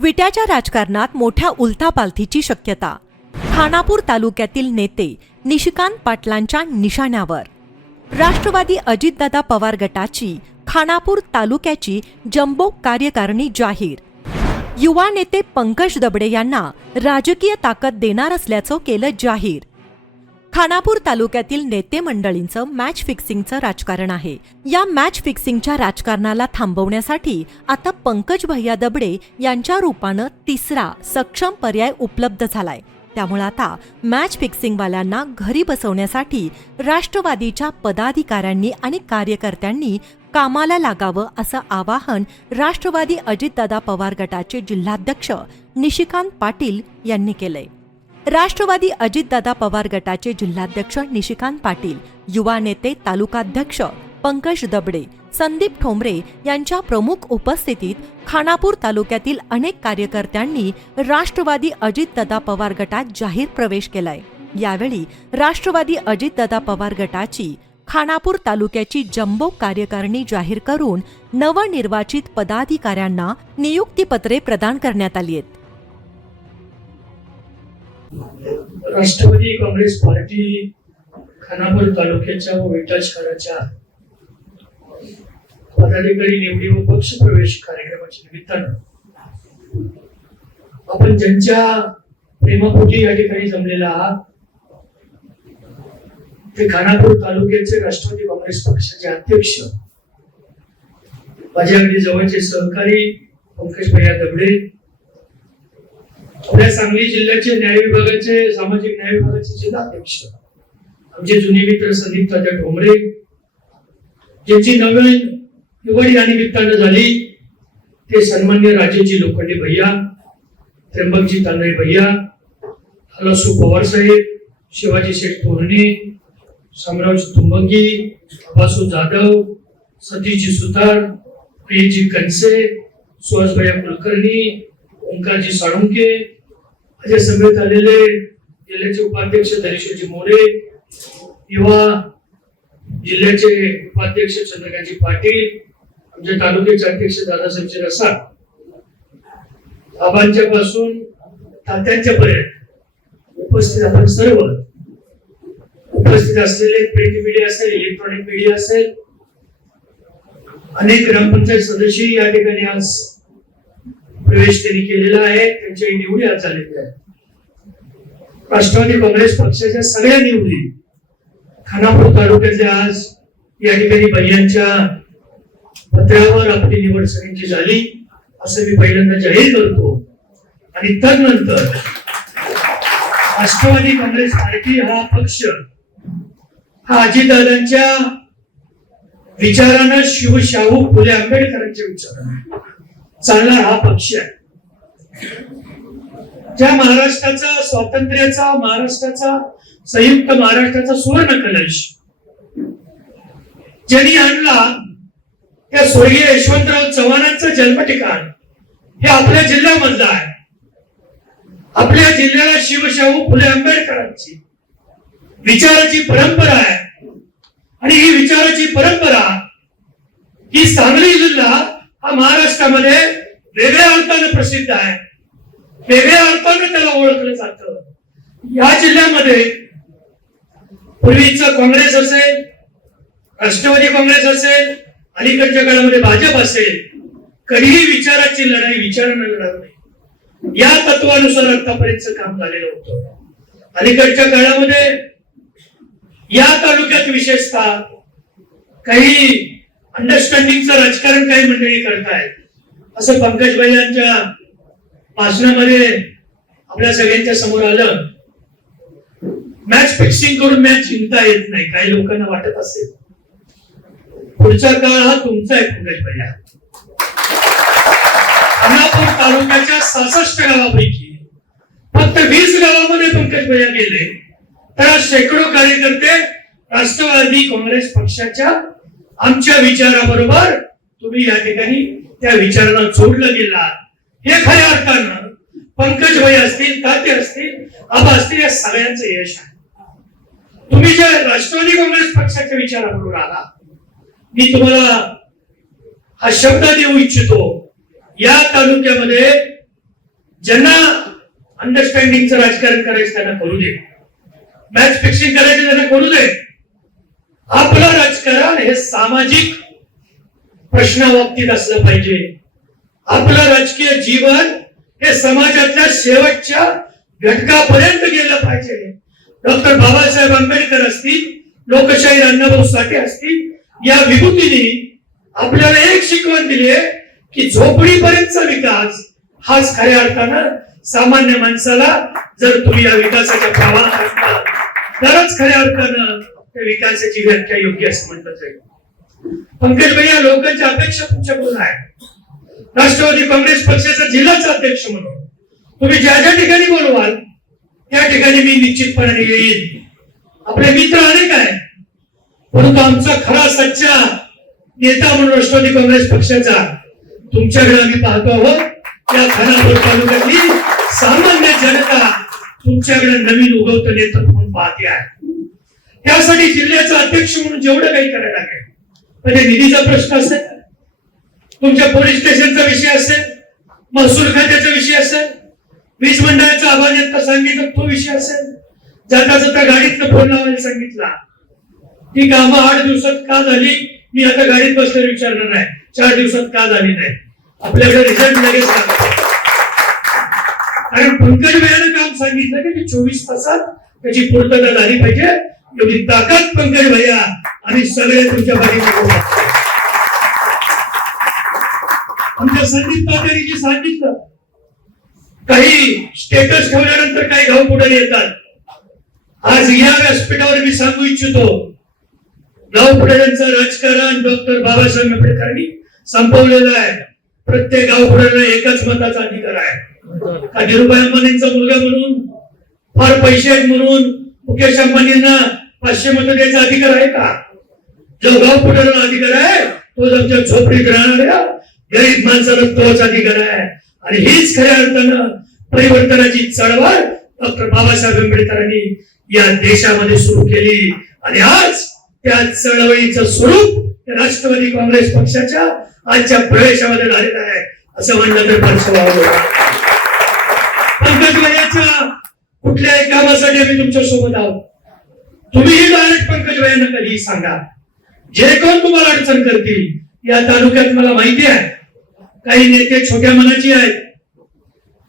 विट्याच्या राजकारणात मोठ्या उलथापालथीची शक्यता. खानापूर तालुक्यातील नेते निशिकांत पाटलांच्या निशाण्यावर. राष्ट्रवादी अजितदादा पवार गटाची खानापूर तालुक्याची जम्बो कार्यकारिणी जाहीर. युवा नेते पंकज दबडे यांना राजकीय ताकद देणार असल्याचं केलं जाहीर. खानापूर तालुक्यातील नेते मंडळींचं मॅच फिक्सिंगचं राजकारण आहे. या मॅच फिक्सिंगच्या राजकारणाला थांबवण्यासाठी आता पंकज भैया दबडे यांच्या रूपानं तिसरा सक्षम पर्याय उपलब्ध झालाय. त्यामुळे आता मॅच फिक्सिंगवाल्यांना घरी बसवण्यासाठी राष्ट्रवादीच्या पदाधिकाऱ्यांनी आणि कार्यकर्त्यांनी कामाला लागावं असं आवाहन राष्ट्रवादी अजितदादा पवार गटाचे जिल्हाध्यक्ष निशिकांत पाटील यांनी केलंय. राष्ट्रवादी अजितदादा पवार गटाचे जिल्हाध्यक्ष निशिकांत पाटील युवा नेते तालुकाध्यक्ष पंकज दबडे संदीप ठोंबरे यांच्या प्रमुख उपस्थितीत खानापूर तालुक्यातील अनेक कार्यकर्त्यांनी राष्ट्रवादी अजितदादा पवार गटात जाहीर प्रवेश केलाय. यावेळी राष्ट्रवादी अजितदादा पवार गटाची खानापूर तालुक्याची जम्बो कार्यकारिणी जाहीर करून नवनिर्वाचित पदाधिकाऱ्यांना नियुक्तीपत्रे प्रदान करण्यात आली आहेत. राष्ट्रवादी काँग्रेस पार्टी खानापूर तालुक्याच्या व विटा शहराच्या पदाधिकारी निवडी व पक्ष प्रवेश कार्यक्रमाच्या निमित्तानं आपण ज्यांच्या प्रेमापोटी या ठिकाणी जमलेला आहात ते खानापूर तालुक्याचे राष्ट्रवादी काँग्रेस पक्षाचे अध्यक्ष माझ्या अगदी जवळचे सहकारी पंकज भैया दगडे आपल्या सांगली जिल्ह्याचे न्याय विभागाचे सामाजिक न्याय विभागाचे जिल्हाध्यक्ष आमचे जुने मित्र संदीप तात्या ठोंबरे. ज्यांची नवीन निवड या निमित्तानं झाली ते सन्मान्य राजेजी लोखंडे भैया त्र्यंबकजी तांदळे भैया हलसू पवार साहेब शिवाजी शेठ तोरणे शामरावजी तुंबंगी अबासू जाधव सतीजी सुतार प्रियजी कनसे सुहासभैया कुलकर्णी ओंकारजी साळुंके माझ्या समेत आलेले जिल्ह्याचे उपाध्यक्ष धनेश्वरजी मोरे किंवा जिल्ह्याचे उपाध्यक्ष चंद्रकांतजी पाटील आमच्या तालुक्याचे अध्यक्ष दादासाहेबचे रसा आबांच्या पासून तात्यांच्या पर्यंत उपस्थित आपण सर्व उपस्थित असलेले प्रिंट मीडिया असेल इलेक्ट्रॉनिक मीडिया असेल अनेक ग्रामपंचायत सदस्य या ठिकाणी आज प्रवेश त्यांनी केलेला आहे त्यांच्या निवडी आज झालेल्या आहेत. राष्ट्रवादी काँग्रेस पक्षाच्या सगळ्या निवडी खानापूर तालुक्याचे आज या ठिकाणी भैयांच्या पत्रावर आपली निवड सगळ्यांची झाली असं मी पहिल्यांदा जाहीर करतो. आणि तदनंतर राष्ट्रवादी काँग्रेस पार्टी हा पक्ष हा अजितदादांच्या विचारानं शिवशाहू फुले आंबेडकरांचे विचार चालणारा हा पक्ष आहे. ज्या महाराष्ट्राचा स्वातंत्र्याचा महाराष्ट्राचा संयुक्त महाराष्ट्राचा सुवर्ण कलश ज्यांनी आणला त्या स्वर्गीय यशवंतराव चव्हाणांचं जन्म ठिकाण हे आपल्या जिल्ह्यामधलं आहे. आपल्या जिल्ह्याला शिवशाहू फुले आंबेडकरांची विचाराची परंपरा आहे. आणि ही विचाराची परंपरा ही सांगली जिल्हा हा महाराष्ट्रामध्ये वेगळ्या अर्थानं प्रसिद्ध आहे. वेगळ्या अर्थानं त्याला ओळखलं जात. या जिल्ह्यामध्ये पूर्वीचं काँग्रेस असेल राष्ट्रवादी काँग्रेस असेल अलीकडच्या काळामध्ये भाजप असेल कधीही विचाराची लढाई विचारानं लढत नाही. या तत्वानुसार आतापर्यंत काम झालेलं होतं. अलीकडच्या काळामध्ये या तालुक्यात विशेषतः काही अंडरस्टँडिंगचं राजकारण काही मंडळी करतायत. असं पंकज भाई भाषणामध्ये आपल्या सगळ्यांच्या समोर आलं. मॅच फिक्सिंग करून मॅच जिंकता येत नाही. काही लोकांना वाटत असेल. पुढचा काळ हा तुमचा आहे पंकज भैया खानापूर तालुक्याच्या सहासष्ट गावापैकी फक्त वीस गावामध्ये पंकज भैया गेले. तर शेकडो कार्यकर्ते राष्ट्रवादी काँग्रेस पक्षाच्या आमच्या विचाराबरोबर तुम्ही या ठिकाणी त्या विचाराला जोडलं गेला. हे खऱ्या अर्थानं पंकज भाई असतील ताते असतील आबा असतील या सगळ्यांचं यश आहे. तुम्ही ज्या राष्ट्रवादी काँग्रेस पक्षाच्या विचाराबरोबर आला मी तुम्हाला हा शब्द देऊ इच्छितो. या तालुक्यामध्ये ज्यांना अंडरस्टँडिंगचं राजकारण करायचं त्यांना करू दे. मॅच फिक्सिंग करायचं त्यांना करू दे. आपलं राजकारण सामाजिक प्रश्नाबाबतीत असलं पाहिजे. आपलं राजकीय जीवन हे समाजातल्या शेवटच्या घटकापर्यंत गेलं पाहिजे. डॉक्टर बाबासाहेब आंबेडकर असतील लोकशाही अण्णाभाऊ साठे असतील या विभूतीने आपल्याला एक शिकवण दिली आहे की झोपडीपर्यंतचा विकास हाच खऱ्या अर्थानं सामान्य माणसाला जर तुम्ही या विकासाच्या प्रवाहात असता तरच खऱ्या अर्थानं त्या विकासाची व्याख्या योग्य असं म्हटलं जाईल. पंकज भैया लोकांच्या अपेक्षा तुमच्याकडून आहे. राष्ट्रवादी काँग्रेस पक्षाचा जिल्हाचा अध्यक्ष म्हणून. तुम्ही ज्या ज्या ठिकाणी बोलवाल त्या ठिकाणी मी निश्चितपणे येईल आपले मित्र अनेक आहेत. परंतु आमचा खरा सच्चा नेता म्हणून राष्ट्रवादी काँग्रेस पक्षाचा तुमच्याकडे आम्ही पाहतो आहोत. त्या खानापूर तालुक्यातली सामान्य जनता तुमच्याकडे नवीन उगवत नेतृत्व म्हणून पाहते आहे. त्यासाठी जिल्ह्याचा अध्यक्ष म्हणून जेवढं काही करायला लागेल म्हणजे निधीचा प्रश्न असेल तुमच्या पोलीस स्टेशनचा विषय असेल महसूल खात्याचा विषय असेल वीज मंडळाचा आवाज येता सांगितलं तो विषय असेल. जाता जाता गाडीतनं फोन लावायला सांगितला. ती कामं आठ दिवसात का झाली मी आता गाडीत बसल्यावर विचारणार नाही. चार दिवसात का झाली नाही. आपल्याकडे रिझल्ट लगेच कारण पंकज वेळानं काम सांगितलं की चोवीस तासात त्याची पूर्तता झाली पाहिजे. एवढी ताकद पंकज भैया आणि सगळे तुमच्या पाठीमागे आमच्या संदीप तातेरीजी सांगितलं. काही स्टेटस ठेवल्यानंतर काही गाव पुढे येतात आज या व्यासपीठावर मी सांगू इच्छितो गाव राजकारण डॉक्टर बाबासाहेब आंबेडकरांनी संपवलेलं आहे. प्रत्येक गाव पुढाऱ्याला एकाच मताचा अधिकार आहे. का धीरुभाई अंबानींचा मुलगा म्हणून फार पैसे आहेत म्हणून मुकेश अंबानींना पाचशे मत द्यायचा अधिकार आहे का? जो गाव पुढाऱ्याला अधिकार आहे तो आमच्या झोपडीत राहणाऱ्या गरीब माणसाला तोच अधिकार आहे. आणि हीच खऱ्या अर्थानं परिवर्तनाची चळवळ डॉक्टर बाबासाहेब आंबेडकरांनी या देशामध्ये सुरू केली. आणि आज त्या चळवळीचं स्वरूप राष्ट्रवादी काँग्रेस पक्षाच्या आजच्या प्रवेशामध्ये झालेलं आहे असं म्हणलं तर फारसं कुठल्याही कामासाठी आम्ही तुमच्यासोबत आहोत. तुम्हीही डायरेक्ट पंकज कधी कधीही सांगा. जे कोण तुम्हाला अडचण करतील. या तालुक्यात मला माहिती आहे. काही नेते छोट्या मनाची आहेत.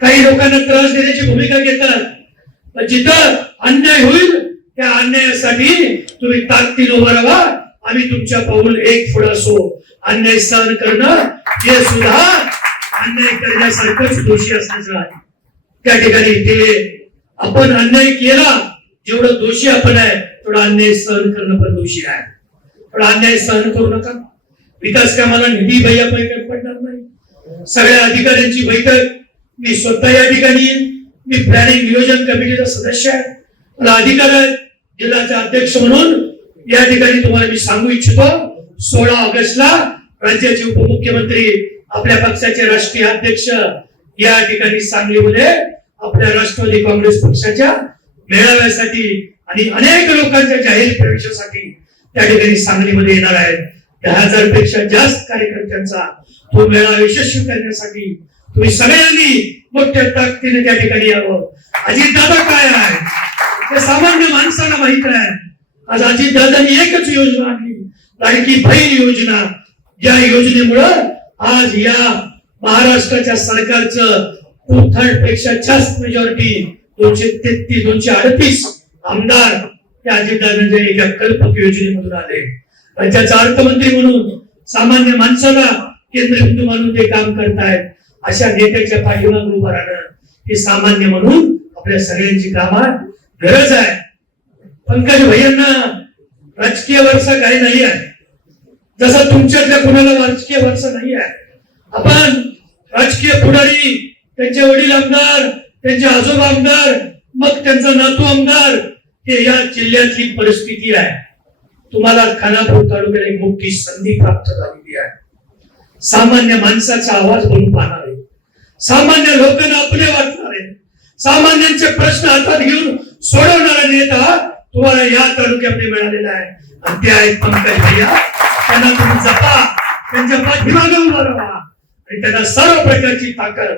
काही लोकांना त्रास देण्याची भूमिका घेतात. पण जिथं अन्याय होईल त्या अन्यायासाठी तुम्ही ताकदीने उभं राहा. आम्ही तुमच्या पाऊल एक फुड असो. अन्याय सहन करणं हे सुद्धा अन्याय करण्यासारखंच दोषी असण्याचं आहे. त्या ठिकाणी ते आपण अन्याय केला जेवढं दोषी आपण आहे तेवढा अन्याय सहन करणं पण दोषी आहे. पण अन्याय सहन करू नका. विकास कामाला निधी भैया पैकी पडणार नाही. सगळ्या अधिकाऱ्यांची बैठक. मी स्वतः या ठिकाणी मी प्लॅनिंग नियोजन कमिटीचा सदस्य आहे. मला अधिकार आहे. जिल्ह्याचे अध्यक्ष म्हणून या ठिकाणी तुम्हाला मी सांगू इच्छितो सोळा ऑगस्टला राज्याचे उपमुख्यमंत्री आपल्या पक्षाचे राष्ट्रीय अध्यक्ष या ठिकाणी सांगलीमध्ये आपल्या राष्ट्रवादी काँग्रेस पक्षाच्या मेळाव्यासाठी आणि अनेक लोकांच्या जाहीर प्रवेशासाठी त्या ठिकाणी सांगलीमध्ये येणार आहेत. दहा हजारपेक्षा जास्त कार्यकर्त्यांचा तो मेळा यशस्वी करण्यासाठी तुम्ही सगळ्यांनी मोठ्या ताकदीने त्या ठिकाणी यावं. अजितदादा काय आहे? ते सामान्य माणसाला माहीत आहे. आज अजितदादांनी एकच योजना आणली. लाडकी बहीण योजना. या योजनेमुळं आज या महाराष्ट्राच्या सरकारचं टू थर्डपेक्षा जास्त मेजॉरिटी दोनशे तेहतीस दोनशे अडतीस आमदार त्या अजितदादांच्या एका कल्पक योजनेमधून आले. राज्याचा अर्थमंत्री म्हणून सामान्य माणसाला केंद्रबिंदू मानून ते काम करतायत अशा नेत्याच्या पाठीमागे उभं राहणं हे सामान्य म्हणून आपल्या सगळ्यांची कामात गरज आहे. पंकज भैयांना राजकीय वर्ष काही नाही आहे. जसं तुमच्यातल्या कुणाला राजकीय वर्ष नाही आहे. आपण राजकीय पुढारी त्यांचे वडील आमदार त्यांचे आजोबा आमदार मग त्यांचा नातू आमदार हे या जिल्ह्यातली परिस्थिती आहे. तुम्हाला खानापूर तालुक्याला एक मोठी संधी प्राप्त झालेली आहे. सामान्य माणसाचा आवाज बनून आहे सामान्य लोकांना आपले वाटणारे सामान्यांचे प्रश्न हातात घेऊन सोडवणारा नेता तुम्हाला या तालुक्यामध्ये मिळालेला आहे. आणि ते आहेत पंकज भैया. त्यांना तुम्ही जपा त्यांच्या पाठीमागे उभा राहा. आणि त्यांना सर्व प्रकारची ताकद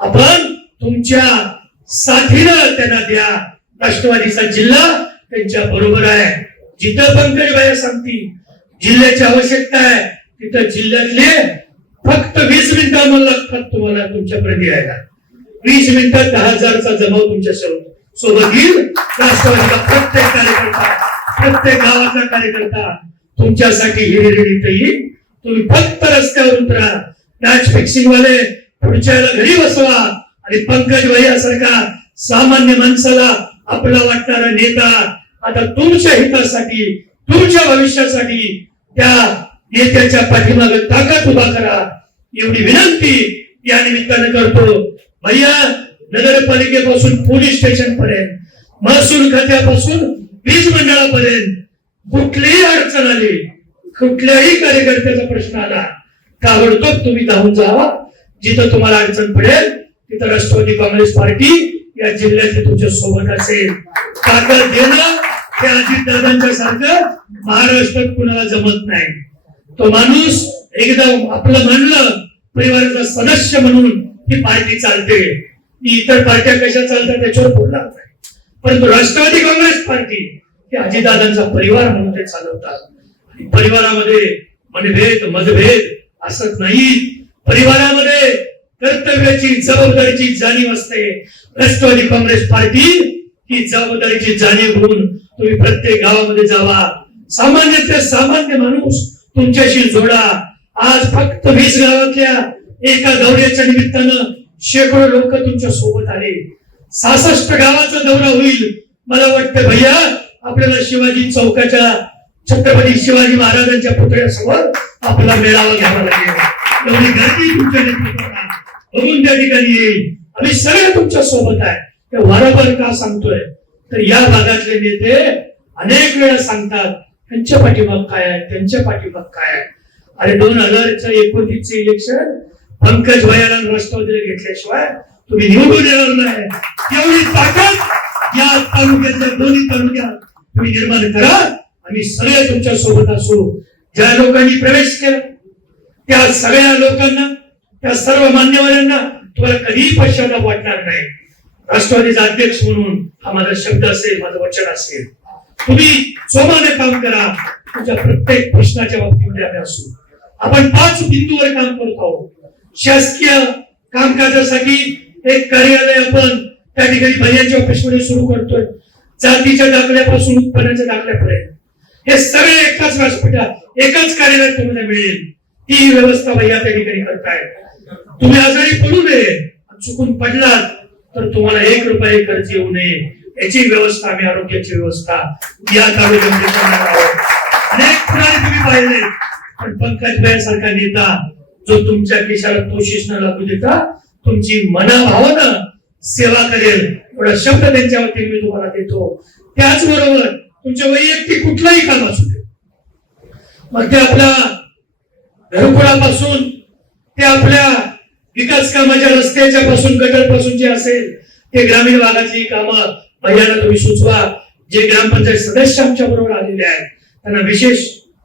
आपण तुमच्या साथीनं त्यांना द्या. राष्ट्रवादीचा जिल्हा त्यांच्या बरोबर आहे. जिथं पंकज भाई सांगतील जिल्ह्याची आवश्यकता आहे तिथं जिल्ह्यातले फक्त वीस मिनिटं लागतात तुम्हाला तुमच्यापर्यंत यायला. वीस मिनिटात दहा हजारचा जमाव तुमच्या सो- सोबत येईल राष्ट्रवादीचा प्रत्येक कार्यकर्ता प्रत्येक गावाचा कार्यकर्ता. तुमच्यासाठी हिरिरिडीत येईल. तुम्ही फक्त रस्त्यावर उतरा मॅच फिक्सिंग वाले पुढच्या घरी बसवा. आणि पंकज भैयासारखा सामान्य माणसाला आपला वाटणारा नेता आता तुमच्या हितासाठी तुमच्या भविष्यासाठी त्या नेत्याच्या पाठीमागे ताकद उभा करा एवढी विनंती या निमित्तानं करतो. भैया नगरपालिकेपासून पोलीस स्टेशन पर्यंत महसूल खात्यापासून वीज मंडळापर्यंत कुठलीही अडचण आली कुठल्याही कार्यकर्त्याचा प्रश्न आला ताबडतोब तुम्ही धावून जावा. जिथं तुम्हाला अडचण पडेल तिथं राष्ट्रवादी काँग्रेस पार्टी त्या जिल्ह्यातली तुमच्यासोबत असेल ताकद देणं हे अजितदादांच्या सारखं महाराष्ट्रात कुणाला जमत नाही. तो माणूस एकदा आपलं म्हणलं परिवाराचा सदस्य म्हणून ही पार्टी चालते. इतर पार्ट्या कशा चालतात त्याच्यावर बोलणार नाही. परंतु राष्ट्रवादी काँग्रेस पार्टी ही अजितदादांचा परिवार म्हणून ते चालवतात. आणि परिवारामध्ये मनभेद मतभेद असत नाही परिवारामध्ये कर्तव्याची जबाबदारीची जाणीव असते. राष्ट्रवादी काँग्रेस पार्टी ही जबाबदारीची जाणीव होऊन तुम्ही प्रत्येक गावामध्ये जावा. सामान्यतः सामान्य माणूस तुमच्याशी जोडा. आज फक्त वीस गावातल्या एका दौऱ्याच्या निमित्तानं शेकडो लोक तुमच्यासोबत आले. सहासष्ट गावाचा दौरा होईल. मला वाटतं भैया आपल्याला शिवाजी चौकाच्या छत्रपती शिवाजी महाराजांच्या पुतळ्यासमोर आपला मेळावा घ्यावा लागेल. एवढी गर्दी तुमच्या नेतृत्वात म्हणून त्या ठिकाणी येईल. आम्ही सगळे तुमच्यासोबत आहे. ते वारंवार का सांगतोय? तर या भागातले नेते अनेक वेळा सांगतात त्यांच्या पाठीमाग काय आहे? त्यांच्या पाठीमाग काय आहे? अरे दोन हजारच्या एकोणतीसचे इलेक्शन पंकज भयाला राष्ट्रवादीला घेतल्याशिवाय तुम्ही निवडून येणार नाही. एवढी ताकद या तालुक्यातल्या दोन्ही तालुक्यात तुम्ही निर्माण करा आम्ही सगळे तुमच्यासोबत असू. ज्या लोकांनी प्रवेश केला त्या सगळ्या लोकांना त्या सर्व मान्यवरांना तुम्हाला कधीही पश्चाताप वाटणार नाही. राष्ट्रवादीचा अध्यक्ष म्हणून हा माझा शब्द असेल माझं वचन असेल. तुम्ही सोमाने काम करा. तुमच्या प्रत्येक प्रश्नाच्या बाबतीमध्ये आम्ही असू. आपण पाच बिंदूवर काम करत आहोत. शासकीय कामकाजासाठी एक कार्यालय आपण त्या ठिकाणी भैयाच्या ऑफिसमध्ये सुरू करतोय. जातीच्या दाखल्यापासून उत्पन्नाच्या दाखल्यापर्यंत. हे सगळे एकाच व्यासपीठात एकाच कार्यालयात तुम्हाला मिळेल. ही व्यवस्था भैया त्या ठिकाणी करताय तुम्ही आजारी पडू नये चुकून पडलात तर तुम्हाला एक रुपये खर्च येऊ नये. याची व्यवस्था आम्ही आरोग्याची व्यवस्था या तालुक्यामध्ये करणार आहोत. अनेक पुराणे तुम्ही पाहिले. पण पंकज सारखा नेता जो तुमच्या खिशाला तोशिष न लागू देता तुमची मनाभावानं सेवा करेल एवढा शब्द त्यांच्या वतीने मी तुम्हाला देतो. त्याचबरोबर तुमच्या वैयक्तिक कुठलाही काम असू दे. मग ते आपल्या घरकुळापासून ते आपल्या विकास कामाच्या रस्त्याच्या पासून गटरपासून जे असेल ते ग्रामीण भागाची कामं भैयाला तुम्ही सुचवा. जे ग्रामपंचायत सदस्य आमच्या बरोबर आलेले आहेत त्यांना विशेष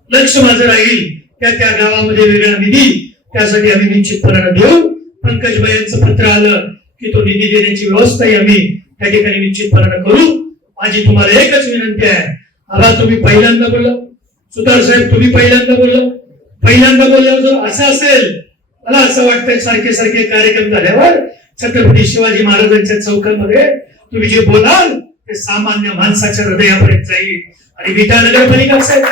लक्ष माझं राहील. त्या त्या गावामध्ये वेगळा निधी त्यासाठी आम्ही निश्चितपणानं देऊ. पंकज यांचं पत्र आलं की तो निधी देण्याची व्यवस्थाही आम्ही त्या ठिकाणी निश्चितपणानं करू. माझी तुम्हाला एकच विनंती आहे. आला तुम्ही पहिल्यांदा बोलला. सुतार साहेब तुम्ही पहिल्यांदा बोलला. पहिल्यांदा बोलल्यावर जर असं असेल मला असं वाटतंय सारखे सारखे कार्यक्रम झाल्यावर छत्रपती शिवाजी महाराजांच्या चौकामध्ये तुम्ही जे बोलाल ते सामान्य माणसाच्या हृदयापर्यंत जाईल. आणि विटा नगरपालिका असेल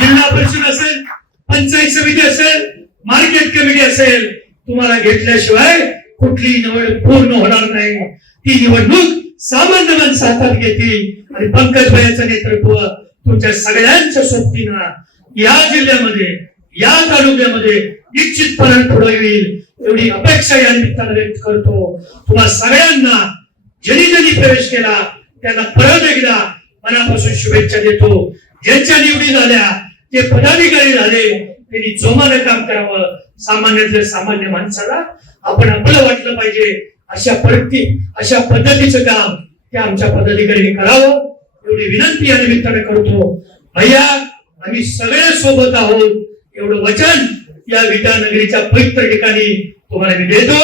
जिल्हा परिषद असेल पंचायत समिती असेल मार्केट कमिटी असेल तुम्हाला घेतल्याशिवाय कुठली निवड पूर्ण होणार नाही. ती निवडणूक सामान्य माणसं हातात घेतील. आणि पंकज भयाचं नेतृत्व तुमच्या सगळ्यांच्या सोबतीनं या जिल्ह्यामध्ये या तालुक्यामध्ये निश्चितपणे पुढे येईल. एवढी अपेक्षा या निमित्तानं व्यक्त करतो. तुम्हा सगळ्यांना ज्यांनी ज्यांनी प्रवेश केला त्यांना परत एकदा मनापासून शुभेच्छा देतो. ज्यांच्या निवडी झाल्या ते पदाधिकारी झाले त्यांनी जोमाने काम करावं. सामान्यातल्या सामान्य माणसाला आपण आपलं वाटलं पाहिजे. अशा परिस्थिती अशा पद्धतीचं काम ते आमच्या पदाधिकाऱ्यांनी करावं. एवढी विनंती या निमित्ताने करतो. भैया आम्ही सगळे सोबत आहोत. एवढं वचन या विटा नगरीच्या पवित्र ठिकाणी तुम्हाला मी देतो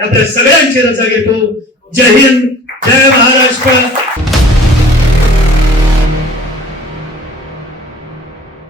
आपल्या सगळ्यांची रजा घेतो. जय हिंद. जय महाराष्ट्र.